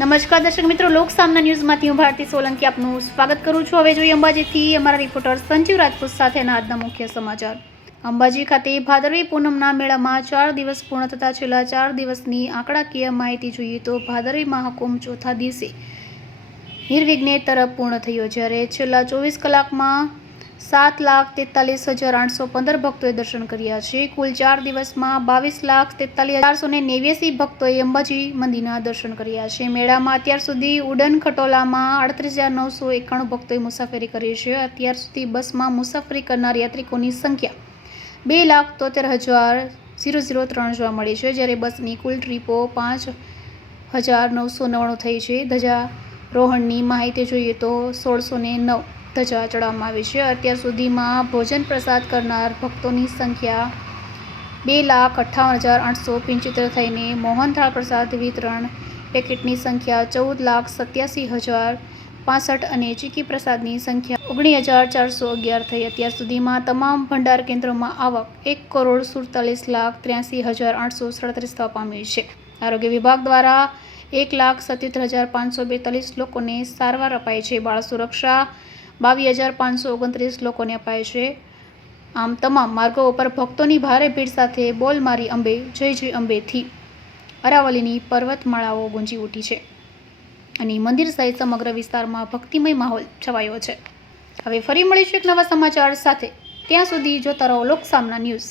નમસ્કાર દર્શક મિત્રો, લોક સામના ન્યૂઝમાંથી હું ભારતી સોલંકી આપનું સ્વાગત કરું છું. હવે જોઈએ અંબાજીથી અમારા રિપોર્ટર સંજીવ રાજપૂત સાથેના આજના મુખ્ય સમાચાર. અંબાજી ખાતે ભાદરવી પૂનમના મેળામાં ચાર દિવસ પૂર્ણ થતા છેલ્લા ચાર દિવસની આંકડાકીય માહિતી જોઈએ તો ભાદરવી મહાકુંભ ચોથા દિવસે નિર્વિઘ્ને તરફ પૂર્ણ થયો. જ્યારે છેલ્લા ચોવીસ કલાકમાં સાત લાખ તેતાલીસ હજાર આઠસો પંદર ભક્તોએ દર્શન કર્યા છે. કુલ ચાર દિવસમાં બાવીસ લાખ તેતાલીસ ચારસો ને નેવ્યાસી ભક્તોએ અંબાજી મંદિરના દર્શન કર્યા છે. મેળામાં અત્યાર સુધી ઉડન ખટોલામાં અડત્રીસ હજાર નવસો એકાણું ભક્તોએ મુસાફરી કરી છે. અત્યાર સુધી બસમાં મુસાફરી કરનાર યાત્રિકોની સંખ્યા બે લાખ તોતેર હજાર ઝીરો ઝીરો ત્રણ જોવા મળી છે. જ્યારે બસની કુલ ટ્રીપો પાંચ હજાર નવસો નવ્વાણું થઈ છે. ધજા રોહણની માહિતી જોઈએ તો સોળસો ને નવ ધજા ચડાવવામાં આવી છે. અત્યાર સુધીમાં ભોજન પ્રસાદ કરનાર ભક્તોની સંખ્યા બે લાખ અઠ્ઠાવન હજાર આઠસો પંચોતેર થઈને મોહનથાળ પ્રસાદ વિતરણ પેકેટની સંખ્યા ચૌદ લાખ સત્યાસી હજાર પાસઠ અને ચીકી પ્રસાદની સંખ્યા ઓગણીસ હજાર ચારસો અગિયાર થઈ. અત્યાર સુધીમાં તમામ ભંડાર કેન્દ્રોમાં આવક એક કરોડ સુડતાલીસ લાખ ત્ર્યાસી હજાર આઠસો સડત્રીસ થવા પામી છે. આરોગ્ય વિભાગ દ્વારા એક લાખ સત્યોતેર હજાર પાંચસો બેતાલીસ લોકોને સારવાર અપાય છે. બાળ સુરક્ષા બાવીસ હજાર પાંચસો ઓગણત્રીસ લોકોને અપાય છે. આમ તમામ માર્ગો ઉપર ભક્તોની ભારે ભીડ સાથે બોલ મારી અંબે, જય જય અંબેથી અરાવલીની પર્વતમાળાઓ ગુંજી ઉઠી છે અને મંદિર સહિત સમગ્ર વિસ્તારમાં ભક્તિમય માહોલ છવાયો છે. હવે ફરી મળીશું એક નવા સમાચાર સાથે. ત્યાં સુધી જોતા રહો લોક સામના ન્યૂઝ.